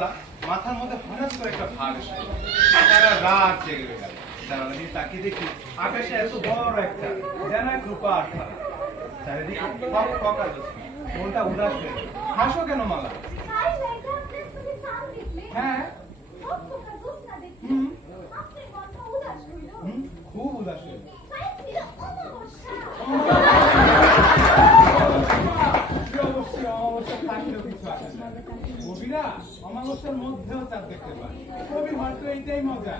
সকালবেলা মাথার মধ্যে হঠাৎ করে একটা ভাগ এসে সারা রাত জেগে গেল। আমি তাকিয়ে দেখি আকাশে এত বড় একটা যেন এক রূপা আঠা, চারিদিকে মনটা উদাস হয়ে গেল। হাসো কেন মালা? হ্যাঁ খুব উদাস হয়ে কবিরা অমাবস্যার মধ্যেও চাঁদ দেখতে পায়। কবির মাত্র এইটাই মজা।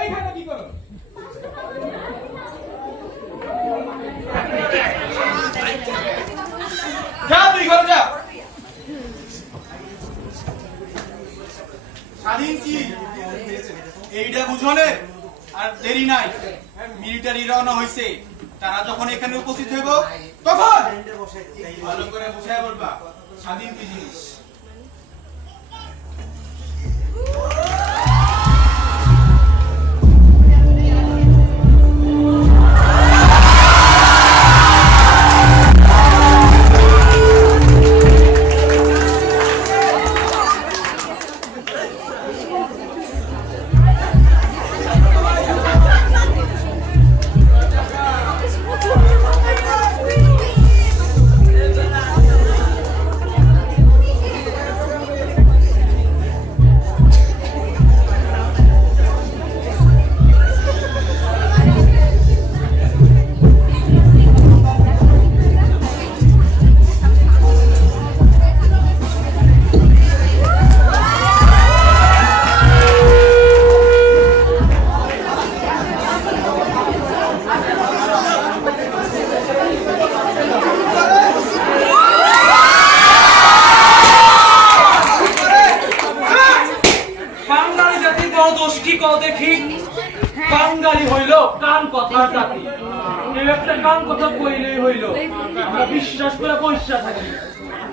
এইখানে কি করো? যা তুই ঘরে যা। স্বাধীন কি এইটা বুঝনে আর দেরি নাই। মিলিটারি রওনা হয়েছে, তারা যখন এখানে উপস্থিত হইব তখন ভালো করে বুঝাই বলবা স্বাধীন কি জিনিস। বাঙালি হইল কান কথার জাতি। কেউ একটা কান কথা কইলেই হইল আমরা বিশ্বাস করে বৈশা থাকি।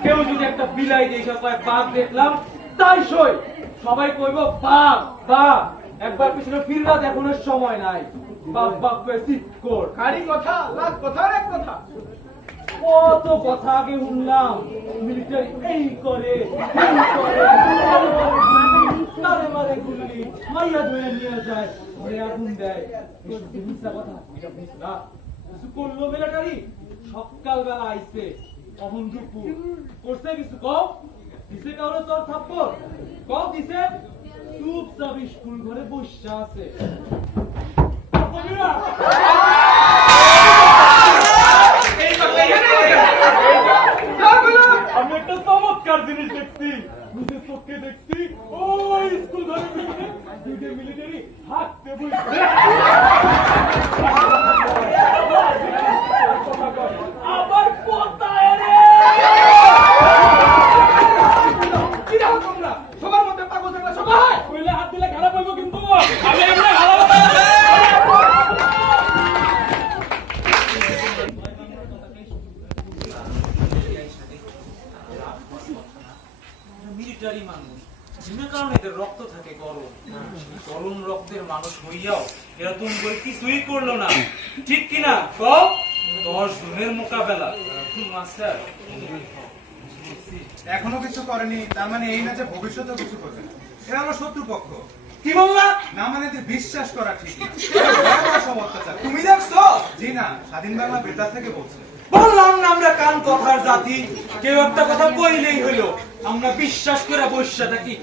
কেউ যদি একটা বিলাই দেখে কয় বাঘ দেখলাম তাই সই, সবাই কইব বাঘ বাঘ। একবার পিছনে ফিরবা দেখানোর সময় নাই। বাঘ বাঘ করে চিৎ কর খালি কথা লাখ কথার এক কথা। কত কথা আগে শুনলাম, মিলিটারি এই করে তারে মারে গুলি, মাইয়া ধরে নিয়ে যায়, ঘরে আগুন দেয়। মিথ্যা কথা, এটা মিথ্যা। কিছু করলো মিলিটারি? সকালবেলা আইছে, অহন দুপুর করছে কিছু কও? দিছে কারো চর থাপ্পড়? কও দিছে? চুপচাপ স্কুল ঘরে বসে আছে। আমি একটা চমৎকার জিনিস দেখছি, নিজের চোখে দেখছি। ওই স্কুল ঘরে দুইটা মিলিটারি হাঁটতে বসে। আবার কোথায় রে? তোমরা সবার মধ্যে পাগল থাকলে সবাই কইলে হাত দিলে খারাপ হইব কিন্তু। আমি এমনি ভালো মিলিটারি মানুষ, বিনা কারণে এদের রক্ত থাকে গরম। গরম রক্তের মানুষ হইয়াও এরা তুমি করে কিছুই করলো না, ঠিক কিনা? 10 জনের মোকাবেলা মাস্টার এখনো কিছু করেনি, তার মানে এই না যে ভবিষ্যতেও কিছু করবে না। এরা আমার শত্রুপক্ষ। কি বললা? না মানে এদের বিশ্বাস করা ঠিক না। সব অত্যাচার তুমি দেখছো? জি না, স্বাধীন বাংলা বেতার থেকে বলছে। বললাম না আমরা কান কথার জাতি। কেউ একটা কথা কইলেই হইল আমরা বিশ্বাস করে বসে থাকি।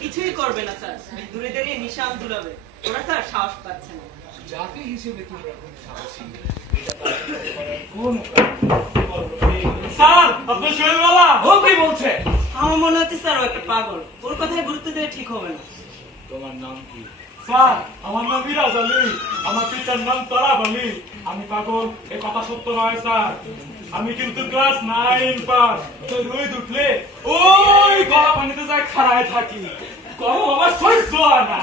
কিছুই করবে না স্যার, দূরে দাঁড়িয়ে নিশান দুলাবে। ওরা স্যার সাহস পাচ্ছে না। জাতি হিসেবে তুমি এখন সাহসী। স্যার আপনি শৈলবালা ও কি বলছে? আমার মনে হচ্ছে স্যার ও একটা পাগল, ওর কথায় গুরুত্ব দিলে ঠিক হবে না। তোমার নাম কি? স্যার আমার নাম বিরাজ আলী, আমার পিতার নাম তরাব আলী। আমি পাগল এ কথা সত্য নয় স্যার। আমি কিন্তু ক্লাস 9 পাস। রোদ উঠলে ওই গলা পানিতে যায় খাড়ায় থাকি। গরম আমার সহ্য হয় না।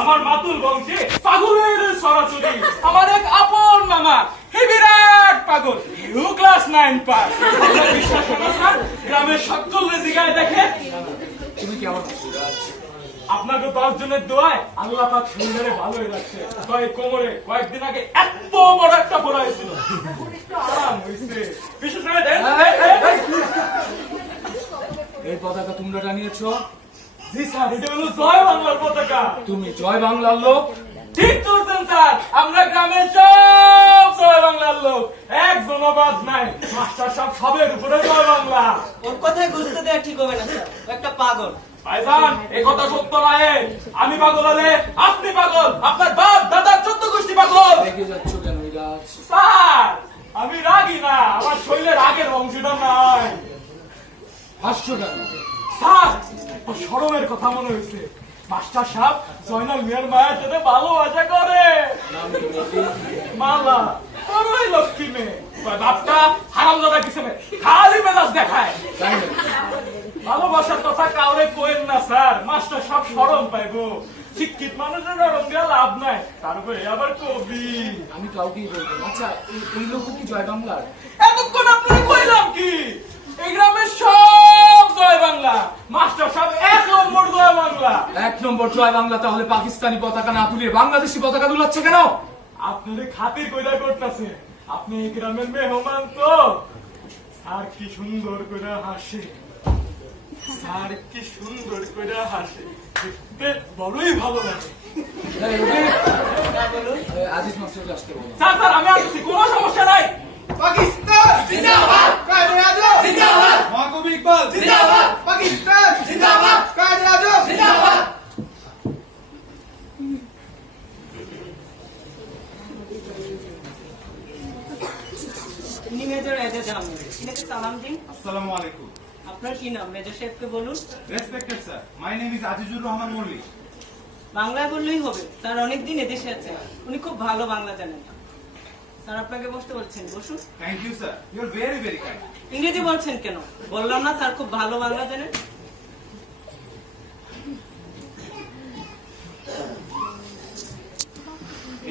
আমার মাতুল বংশে পাগলের সরাসরি আমার এক আপন মামা হে বিরাট পাগল ইউ ক্লাস 9 পাস আপনার বিশ্বাস হয় না স্যার গ্রামের সকল জিগায় দেখে তুমি কেমন আছো আপনাকে 10 জনের দোয়ায় আল্লাহ পাক সুন্দরে ভালোই রাখছে কয়েক কোমরে কয়েকদিন আগে এত বড় একটা ফোড়া হয়েছিল এখন একটু আরাম হয়েছে বিশেষ করে দেন এই পতাকা তোমরা টানিয়েছো? জি স্যার এটা হলো জয় বাংলার পতাকা তুমি জয় বাংলার লোক? ঠিক করছেন স্যার আমরা গ্রামের সব জয় বাংলার লোক এক জনবাদ নাই মাস্টার সব সবের উপরে জয় বাংলা ওর কথায় গুরুত্ব দেওয়া ঠিক হবে না স্যার ও একটা পাগল ভাইজান এই কথা সত্য নয় আমি পাগল হলে আপনি পাগল আপনার বাপ দাদা 14 গোষ্ঠী পাগল রেগে যাচ্ছ কেন ইরাজ? স্যার আমি রাগি না আমার শরীরে রাগের অংশটা নাই হাসছো কেন? স্যার ও শরমের কথা মনে হয়েছে মাস্টার সাহেব জয়নাল মিয়ার মায়ের সাথে ভালোবাসা করে নাম কি বললি? মালা বড়ই লক্ষ্মী মেয়ে বাপটা হারামজাদা কিছু নেই খালি মেজাজ দেখায় তাই নাকি? ভালোবাসার কথা কাউরে কোয়েন না স্যার মাস্টার সব শরম পাইবো শিক্ষিত মানুষের শরম দেওয়া লাভ নাই তারপরে আবার কবি আমি কাউকেই বলবো না। আচ্ছা এই লোক কি জয় বাংলার? এতক্ষণ আপনাকে কইলাম কি এই গ্রামের সব জয় বাংলা মাস্টার সব 1 নম্বর জয় বাংলা 1 নম্বর জয় বাংলা, তাহলে পাকিস্তানি পতাকা না তুলে বাংলাদেশি পতাকা দুলাচ্ছে কেন? আপনাদের খাতির কইরা করতেছে আপনি এই গ্রামের মেহমান তো আর কি সুন্দর করে হাসে আর কি সুন্দর করে হাসে দেখতে বড়ই ভালো লাগে এই, রবি, আজিজ মাস্টারকে আসতে বলো। স্যার স্যার আমি আসছি কোনো সমস্যা নাই পাকিস্তান জিন্দাবাদ, কায়েদে আজম জিন্দাবাদ, মহাকবি ইকবাল জিন্দাবাদ, পাকিস্তান জিন্দাবাদ, কায়েদে আজম জিন্দাবাদ। ইনি মেজর এজাজ আহমেদ এনাকে সালাম দিন আসসালামু আলাইকুম। আপনার কি নাম মেজর সাহেবকে বলুন respected sir, my name is Azizur Rahman Mallick. বাংলায় বললেই হবে স্যার অনেকদিন এদেশে আছেন উনি খুব ভালো বাংলা জানেন স্যার আপনাকে বসতে বলছেন বসুন thank you sir, you are very very kind. ইংরেজি বলছেন কেন বললাম না স্যার খুব ভালো বাংলা জানেন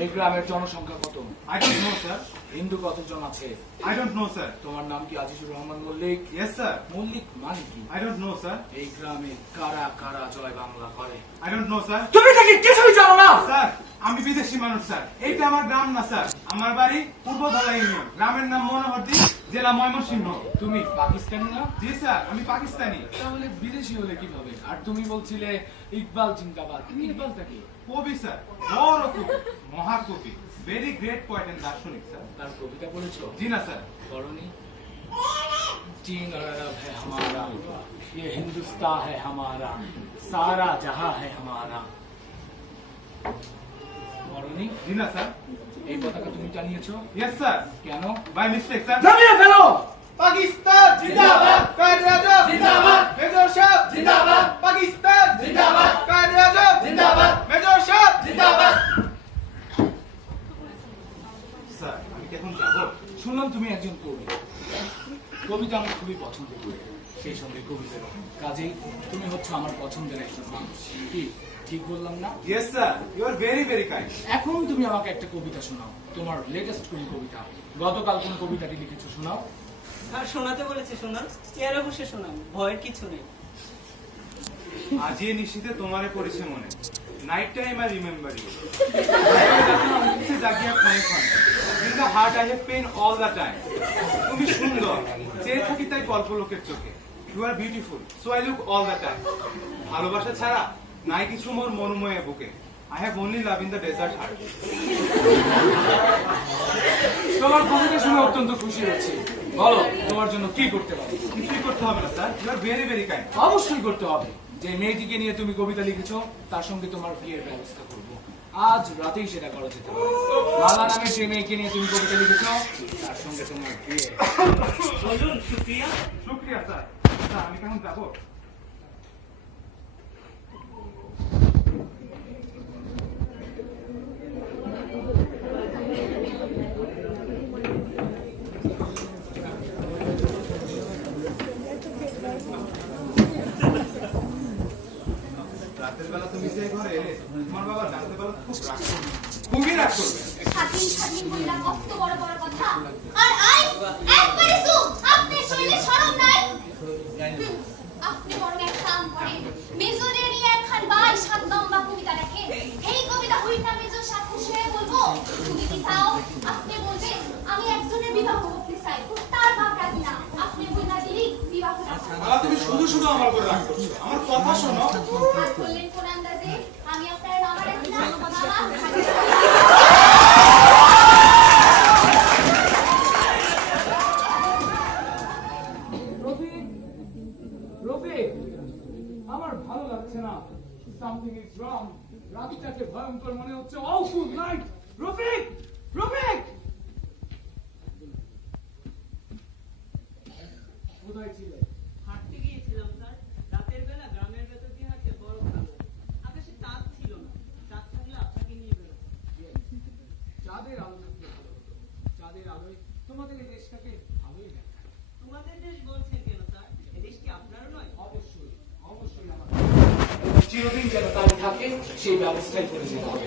এই গ্রামের জনসংখ্যা কত? I don't know sir, Hindu কতজন আছে? I don't know sir. তোমার নাম কি আজিজুর রহমান মল্লিক? ইয়েস স্যার, মল্লিক মানে কি? আই ডোন্ট নো স্যার, এই গ্রামে কারা কারা জয় বাংলা করে? I don't know sir. তুমি নাকি কিছুই জানো না? স্যার আমি বিদেশি মানুষ স্যার, এইটা আমার গ্রাম না স্যার, আমার বাড়ি পূর্ব ধলা ইউনিয়ন, গ্রামের নাম মনোহরদী, জেলা ময়মনসিংহ। তুমি পাকিস্তানি না? জি স্যার আমি পাকিস্তানি। তাহলে বিদেশি হলে কিভাবে? আর তুমি বলছিলে ইকবাল জিন্দাবাদ, ইকবালটা কি? কবি স্যার, বড় কবি, মহাকবি, ভেরি গ্রেট পোয়েট এন্ড দার্শনিক স্যার। তার কবিতা পড়েছো? জি না স্যার। पढ़ोनी? चीन और अरब है हमारा, ये हिंदुस्तान है हमारा, सारा जहां है हमारा। পড়োনি? জি না স্যার। এই পতাকা তুমি টানিয়েছো ইয়েস স্যার, কেন? By mistake sir. নামিয়ে ফেলো! পাকিস্তান জিন্দাবাদ, কায়েদে আজম জিন্দাবাদ, মেজর সাহেব জিন্দাবাদ, পাকিস্তান জিন্দাবাদ, কায়েদে আজম জিন্দাবাদ, মেজর সাহেব জিন্দাবাদ। স্যার আমি কি এখন যাবো? শুনলাম তুমি একজন কবি, কবিতা আমি খুবই পছন্দ করি, সেই সঙ্গে কবিতা কাজেই তুমি হচ্ছে আমার পছন্দের একজন মানুষ। কি ঠিক বললাম না? Yes sir, you are very very kind. এখন তুমি আমাকে একটা কবিতা শোনাও, তোমার লেটেস্ট কোন কবিতা। গতকাল কোন কবিতাটি লিখেছো শোনাও। আর শোনাতে বলেছে শোনান চেয়ারে বসে শোনান ভয়ের কিছু নেই আজি নিশিতে তোমারে পড়েছে মনে, night time I remember you, জাগিয়া ক্ষণে ক্ষণে, in the heart I have pain all the time. তুমি সুন্দর, চেয়ে থাকি তাই কল্পলোকের চোখে, you are beautiful, so I look all the time. ভালোবাসা ছাড়া নাই কিছু মোর মনোময় বুকে, I have only love in the desert heart. তোমার কবিতা শুনে অত্যন্ত খুশি হয়েছি। বলো তোমার জন্য কি করতে পারি? কিছুই করতে হবে না sir, you are very very kind. অবশ্যই করতে হবে। যে মেয়েটিকে নিয়ে তুমি কবিতা লিখেছো তার সঙ্গে তোমার বিয়ের ব্যবস্থা করব, আজ রাতেই সেটা করা যেতে পারে। মালা নামে যে মেয়েকে নিয়ে তুমি কবিতা লিখেছো তার সঙ্গে তোমার বিয়ে। বলুন শুক্রিয়া শুক্রিয়া স্যার। স্যার আমি কেমন যাবো? রাত রাতের বেলা তুমি যে ঘরে এলে তোমার বাবা রাতের বেলা খুব রাগ করবে, খুবই রাগ করবে। স্বাধীন স্বাধীন বইলা কত বড় বড় কথা আর আইস একবারে চুপ আপনার শরীরে শরম নাই আপনি বরং এক কাম করেন মেজরের একখান বাই সাত লম্বা কবিতা লেখেন এই কবিতা হইতা মেজর সাত খুশি হয়ে বলবো তুমি কি চাও আপনি বলবেন আমি একজনের বিবাহ করতে চাই তার বাপ রাজি না আপনি বইলা দিলি বিবাহ বাবা তুমি শুধু শুধু আমার উপর রাগ করছো, আমার কথা শোনো। আর বললেন কোন আন্দাজে আমি আপনার নাম রাখি না বাবা রফিক, রফিক, আমার ভালো লাগছে না। Something is wrong. রাতটাকে ভয়ঙ্কর মনে হচ্ছে। awful night. রফিক, রফিক, কোথায় ছিলে? হাঁটতে গিয়েছিলাম স্যার। রাতের বেলা গ্রামের ভেতর দিয়ে হাঁটতে বড় ভালো। আকাশে চাঁদ ছিল না। চাঁদ থাকলে আপনাকে নিয়ে বেরোতাম। চাঁদের আলো থাকলে ভালো হতো। চাঁদের আলোয় তোমাদের এই দেশটাকে ভালোই দেখায়। তোমাদের দেশ বলছেন কেন স্যার? এই দেশ কি আপনারও নয়? অবশ্যই, অবশ্যই আমার। চিরদিন যেন তাই থাকে সেই ব্যবস্থাই করে যেতে হবে।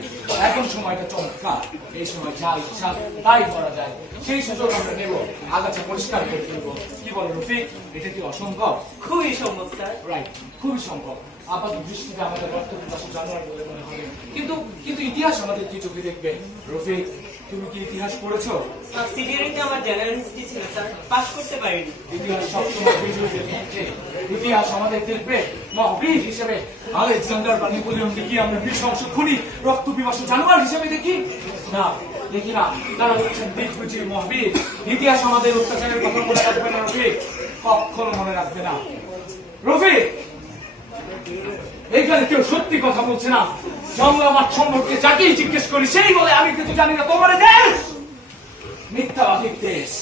এখন সময়টা চমৎকার, এই সময় যা ইচ্ছা তাই করা যায়, সেই সুযোগ আমরা নেব, আগাছা পরিষ্কার করে ফেলবো। কি বলো রফিক, এটা কি অসম্ভব? খুবই সম্ভব স্যার। রাইট, খুবই সম্ভব। আপাত দৃষ্টিতে আমাদের রক্ত বিকাশ জানোয়ার বলে মনে হবে, কিন্তু কিন্তু ইতিহাস আমাদের কি চোখে দেখবে? রফিক, তুমি কি ইতিহাস পড়েছো? সিডিআরিতে আমার জেনারেল হিস্ট্রি ছিল স্যার, পাস করতে পারিনি। ইতিহাস সবসময় বিজয়ীদের পক্ষে। ইতিহাস আমাদের দেখবে মহাবীর হিসেবে, আলেকজান্ডার বা নেপোলিয়নকে কি আমরা নৃশংস খুনি রক্ত পিপাসু জানোয়ার হিসেবে দেখি? না, দেখি না। তারা হচ্ছেন দিগ্বিজয়ী মহাবীর। ইতিহাস আমাদের অত্যাচারের কথা মনে রাখবে না রফিক, কখনো মনে রাখবে না। রফিক, এইখানে কেউ সত্যি কথা বলছে না। জঙ্গলাবাদ সম্পর্কে যাকেই জিজ্ঞেস করি সেই বলে আমি কিছু জানি না। তোমার দেশ মিথ্যাবাদীর দেশ।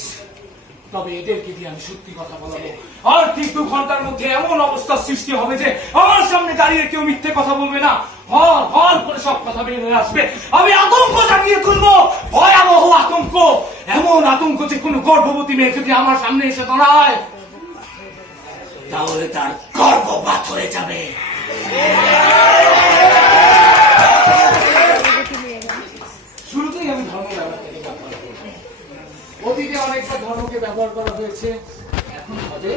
তবে এদেরকে দিয়ে আমি সত্যি কথা বলাবো। আর ঠিক 2 ঘন্টার মধ্যে এমন অবস্থা সৃষ্টি হবে যে আমার সামনে দাঁড়িয়ে কেউ মিথ্যে কথা বলবে না। হর হর করে সব কথা বের হয়ে আসবে। আমি আতঙ্ক জাগিয়ে তুলবো, ভয়াবহ আতঙ্ক। এমন আতঙ্ক যে কোনো গর্ভবতী মেয়ে যদি আমার সামনে এসে দাঁড়ায় তাহলে তার গর্ভপাত হয়ে যাবে। শুরুতেই আমি ধর্ম ব্যবহারটাকে ব্যবহার করব। অতীতে অনেকবার ধর্মকে ব্যবহার করা হয়েছে, এখন হবে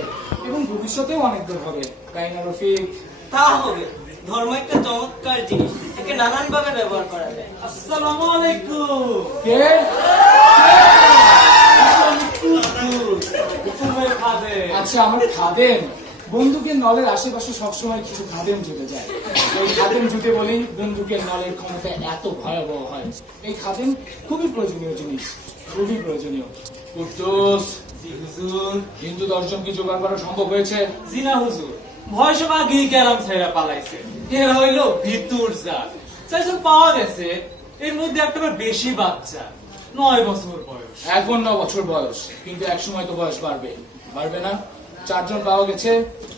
এবং ভবিষ্যতেও অনেকবার হবে, তাই না রফিক? তা হবে। ধর্ম একটা চমৎকার জিনিস, একে নানান ভাবে ব্যবহার করা যায়। আসসালামু আলাইকুম। কে? আচ্ছা, আমার খাদেম। বন্দুকের নলের আশেপাশে সবসময় কিছু খাদেম জুটে যায়। এই খাদেম জুটে বলেই বন্দুকের নলের ক্ষমতা এত ভয়াবহ হয়। এই খাদেম খুবই প্রয়োজনীয় জিনিস, খুবই প্রয়োজনীয়। কুদ্দুস, হিন্দু দর্শন কি জোগাড় করা সম্ভব হয়েছে? জি না হুজুর, ভয় সব আগেই ক্যারাম ছেড়া পালাইছে। এরা হইলো ভিতুর জাত। চাইজন পাওয়া গেছে, এর মধ্যে একটা বেশি বাচ্চা, 9 বছর বয়স। এখন 9 বছর বয়স, কিন্তু এক সময় তো বয়স বাড়বে, বাড়বে না? 4 জন পাওয়া গেছে,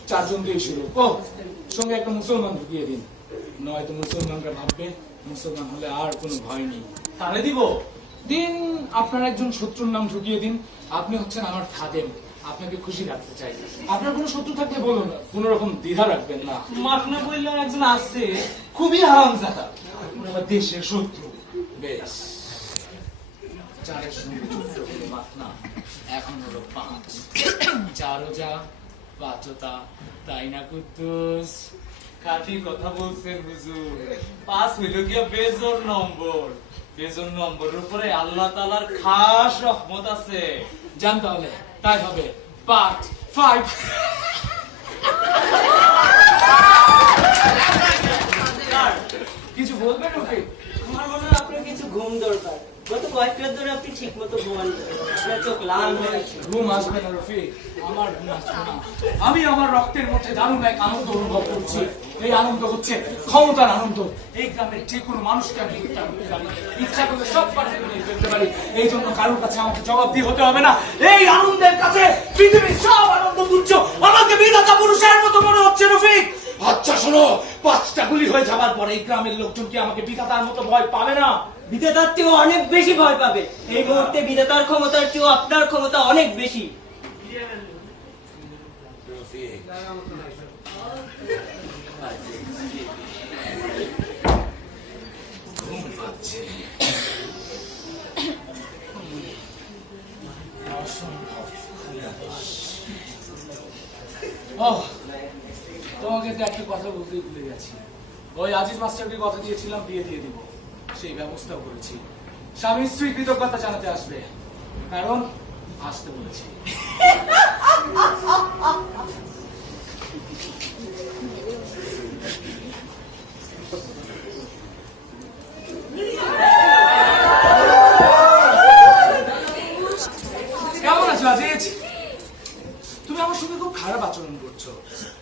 4 জন দিয়ে শুরু। ও, সঙ্গে একটা মুসলমান ঢুকিয়ে দিন, নয়তো মুসলমানরা ভাববে মুসলমান হলে আর কোনো ভয় নেই। তাহলে দিব দিন, আপনার একজন শত্রুর নাম ঢুকিয়ে দিন। আপনি হচ্ছেন আমার খাদেম, আপনাকে খুশি রাখতে চাই। আপনার কোনো শত্রু থাকলে বলুন, কোনো রকম দ্বিধা রাখবেন না। মাখনা বললে একজন আছে, খুবই হারামজাদা, আমার দেশের শত্রু। বেশ, 4-এর সঙ্গে যুক্ত হলো মাখনা, এখন হলো 5। 4ও যা, 5ও তা, তাই না কুদ্দুস? খাঁটি কথা বলছেন হুজুর। 5 হইল গিয়া বেজোর নম্বর। বেজোর নম্বরের উপরে আল্লাহ তাআলার খাস রহমত আছে। জান তাহলে তাই হবে। 5, 5। কিছু বলবেন রফিক? আমার মনে হয় আপনার কিছু ঘুম দরকার। গত কয়েক রাত ধরে আপনি ঠিক মতো ঘুমান, আপনার চোখ লাল হয়ে আছে। ঘুম আসবে না রফিক, আমার ঘুম আসবে না। আমি আমার রক্তের মধ্যে দারুণ এক আনন্দ অনুভব করছি। এই আনন্দ হচ্ছে ক্ষমতার আনন্দ। এই গ্রামের যে কোনো মানুষকে আমি হত্যা করতে পারি, ইচ্ছা করলে সব পাঠিয়ে নিয়ে ফেলতে পারি। এই জন্য কারোর কাছে আমাকে জবাবদিহি হতে হবে না। এই আনন্দের কাছে পৃথিবীর সব আনন্দ তুচ্ছ। আমাকে বিধাতা পুরুষের মতো মনে হচ্ছে রফিক। আচ্ছা শোনো, 5টা গুলি হয়ে যাবার পরে এই গ্রামের লোকজন কি আমাকে বিধাতার মতো ভয় পাবে না? বিধাতার চেয়েও অনেক বেশি ভয় পাবে। এই মুহূর্তে বিধাতার ক্ষমতার চেয়েও আপনার ক্ষমতা অনেক বেশি। রফিক, ঘুম পাচ্ছে। অসম্ভব ক্ষুধা পাচ্ছে। ওহ, তোমাকে তো একটা কথা বলতেই ভুলে গেছি। ওই আজিজ মাস্টারকে কথা দিয়েছিলাম বিয়ে দিয়ে দিব, সেই ব্যবস্থাও করেছি। স্বামী স্ত্রী কৃতজ্ঞতা জানাতে আসবে, কারণ আসতে বলেছি। কেমন আছো আজিজ? তুমি আমার সঙ্গে খুব খারাপ আচরণ করছো।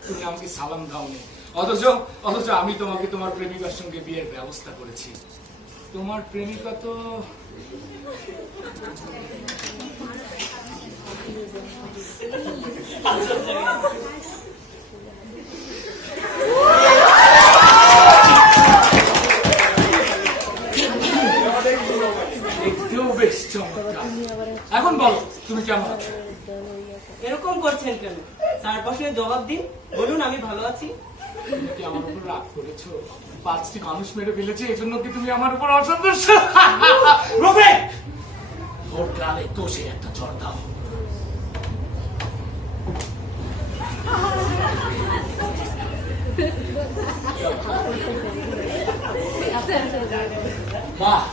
তুমি আমাকে সালাম দাওনি, অথচ আমি তোমাকে তোমার প্রেমিকার সঙ্গে বিয়ের ব্যবস্থা করেছি। তোমার প্রেমিকা তো দেখতেও বেশ চমৎকার। এখন বলো তুমি কেমন আছো? এরকম করছেন কেন? তার পাশে জবাব দিন, বলুন আমি ভালো আছি। তুমি কি আমার উপর রাগ করেছো? 5টি মানুষ মেরে ফেলেছে, এই জন্য কি তুমি আমার উপর অসন্তুষ্ট? রফিক, ওর গালে কষে একটা চড় দাও। বাহ,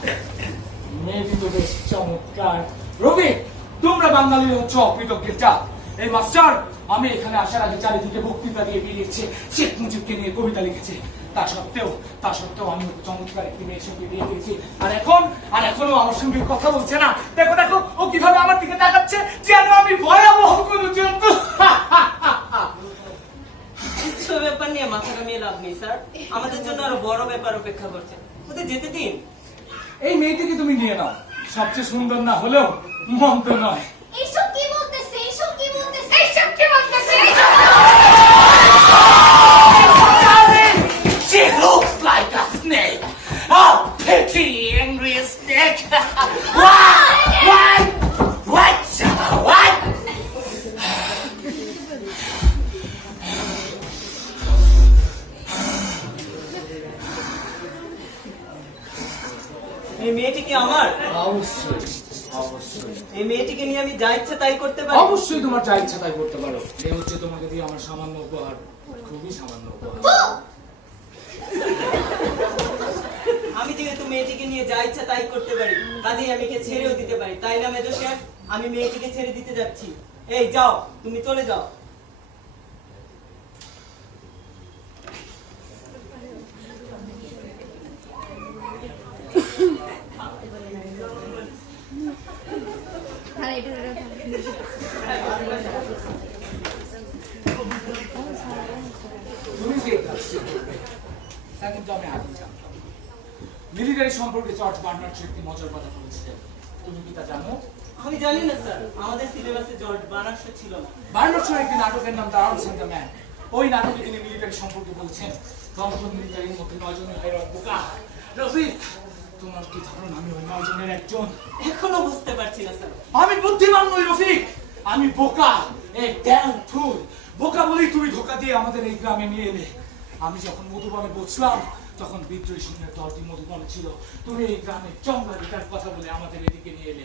মেয়েটি তো বেশ চমৎকার। রফিক, তোমরা বাঙালি হচ্ছে অকৃতজ্ঞের জাত। এই মাস্টার আমি এখানে আসার আগে চারিদিকে বক্তৃতা দিয়ে বেরিয়েছে, শেখ মুজিবকে নিয়ে কবিতা লিখেছে। তা সত্ত্বেও আমি চমৎকার একটি মেয়ের সঙ্গে বিয়ে দিয়েছি, আর এখনো আমার সঙ্গে কথা বলছে না। দেখো ও কিভাবে আমার দিকে তাকাচ্ছে, যেন আমি ভয়াবহ কোনো জন্তু। তুচ্ছ ব্যাপার নিয়ে মাথা কামিয়ে লাভ নেই স্যার, আমাদের জন্য আরো বড় ব্যাপার অপেক্ষা করছে, ওদের যেতে দিন। এই মেয়েটিকে তুমি নিয়ে নাও, সবচেয়ে সুন্দর না হলেও মন্দ নয়। এইসব কি বলতেছে? এইসব কি বলতেছে? এইসব কি বলতেছে? She looks like a snake, a petty, angry snake. What? এই মেয়েটি কি আমার? অবশ্যই। এই মেয়েটিকে নিয়ে আমি যা ইচ্ছা তাই করতে পারি? অবশ্যই তোমার যা ইচ্ছা তাই করতে পারো। এই হচ্ছে তোমাকে দিয়ে আমার সামান্য উপহার, খুবই সামান্য উপহার। আমি যেহেতু মেয়েটিকে নিয়ে যা ইচ্ছা তাই করতে পারি, কাজেই আমি একে ছেড়েও দিতে পারি, তাই না মেজর সাহেব? আমি মেয়েটিকে ছেড়ে দিতে যাচ্ছি। এই যাও, তুমি চলে যাও। তুমি যে কাজটি করবে তা কিন্তু আমি আগে জানতাম। মিলিটারি সম্পর্কে জর্জ বার্নার্ড একটি মজার কথা বলেছিলেন, তুমি কি তা জানো? আমি জানি না স্যার, আমাদের সিলেবাসে জর্জ বার্নার্ড ছিল না। বার্নার্ড একটি নাটকের নাম the arms and the man. ওই নাটকে তিনি মিলিটারি সম্পর্কে বলেছেন 10 জন মিলিটারির মধ্যে 9 জনের ভাইরা বোকা। রফিক, তোমার কি ধারণা আমি ওই 9 জনের একজন? এখনো বুঝতে পারছি না স্যার। আমি বুদ্ধিমান নই রফিক, আমি বোকা, এক ড্যাম ফুল। বোকা বলেই তুমি ধোকা দিয়ে আমাদের এই গ্রামে নিয়ে এলে। আমি যখন মধুবনে বসলাম তখন বিদ্রোহী সৈন্যের দলটি মধুবনে ছিল। তুমি এই গ্রামে জঙ্গলিটার কথা বলে আমাদের এদিকে নিয়ে এলে।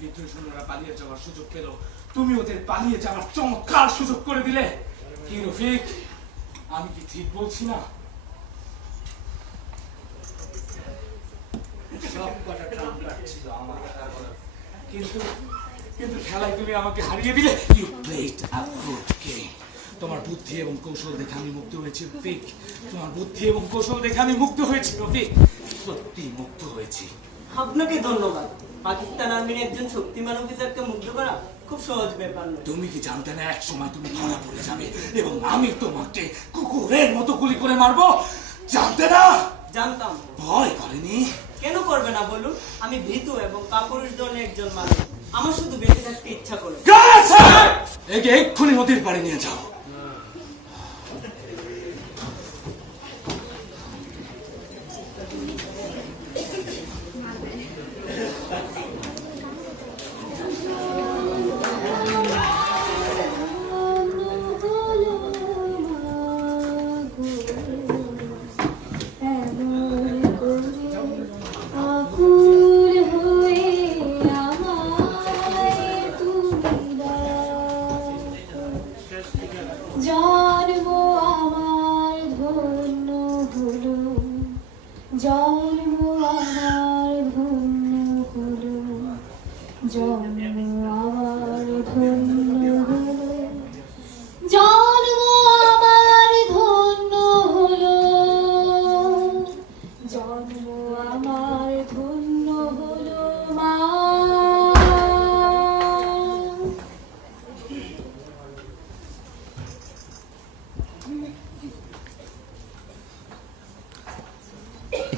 বিদ্রোহী সৈন্যরা পালিয়ে যাওয়ার সুযোগ পেল, তুমি ওদের পালিয়ে যাওয়ার চমৎকার সুযোগ করে দিলে। কি রফিক, আমি কি ঠিক বলছি না? সব কটা ট্রাম্পলার ছিল আমার, কিন্তু খেলায় তুমি আমাকে হারিয়ে দিলে। You played a good game. তোমার বুদ্ধি এবং কৌশল দেখে আমি মুগ্ধ হয়েছি রফিক। তোমার বুদ্ধি এবং কৌশল দেখে আমি মুগ্ধ হয়েছি রফিক, সত্যি মুগ্ধ হয়েছি। আপনাকে ধন্যবাদ। পাকিস্তান আর্মির একজন শক্তিমান অফিসারকে মুগ্ধ করা খুব সহজ ব্যাপার নয়। তুমি কি জানতে না এক সময় তুমি ধরা পড়ে যাবে এবং আমি তোমাকে কুকুরের মতো গুলি করে মারবো? জানতে না? জানতাম। ভয় করেনি? কেন করবে না বলুন? আমি ভীতু এবং কাপুরুষ ধরনের একজন মানুষ। আমার শুধু বেঁচে থাকতে ইচ্ছা করে। একে এক্ষুনি নদীর পাড়ে নিয়ে যাও।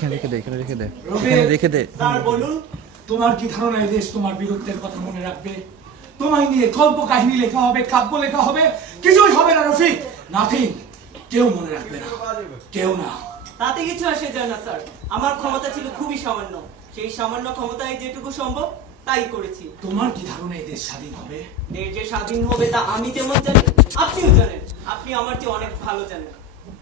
এখানে রেখে দে এখানে রেখে দে রবি, এখানে রেখে দে স্যার বলুন। তোমার কি ধারণা এই দেশ তোমার বীরত্বের কথা মনে রাখবে? তোমায় নিয়ে গল্প কাহিনী লেখা হবে, কাব্য লেখা হবে, কিছুই হবে না রফিক, নাথিং। কেউ মনে রাখবে না, কেউ না। তাতে কিছু আসে যায় না স্যার, আমার ক্ষমতা ছিল খুবই সামান্য, সেই সামান্য ক্ষমতায় যেটুকু সম্ভব তাই করেছি। তোমার কি ধারণা এই দেশ স্বাধীন হবে? দেশ যে স্বাধীন হবে তা আমি যেমন জানি আপনিও জানেন, আপনি আমার চেয়ে অনেক ভালো জানেন।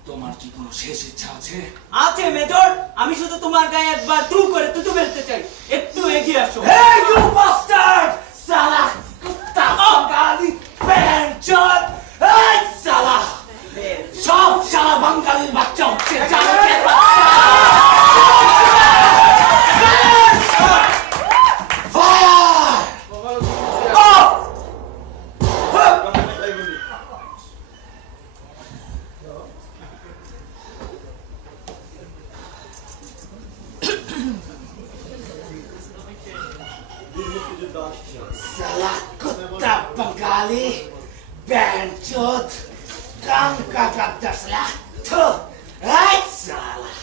তোমার কি কোনো শেষ ইচ্ছা আছে? আছে মেজর, আমি শুধু তোমার গায়ে একবার টু করে তুতু ফেলতে চাই, একটু এগিয়ে আসো। Hey you bastard! সালা কুত্তা বাঙালি বেঞ্চত! এই সালা! সব সালা বাঙালির বাচ্চা হচ্ছে জানেন? Salah kota Bengali, bencot, kamu kagak daslah tuh, hai salah.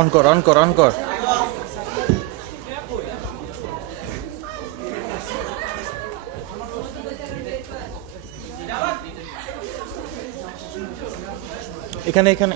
On কর অন কর অন কর এখানে এখানে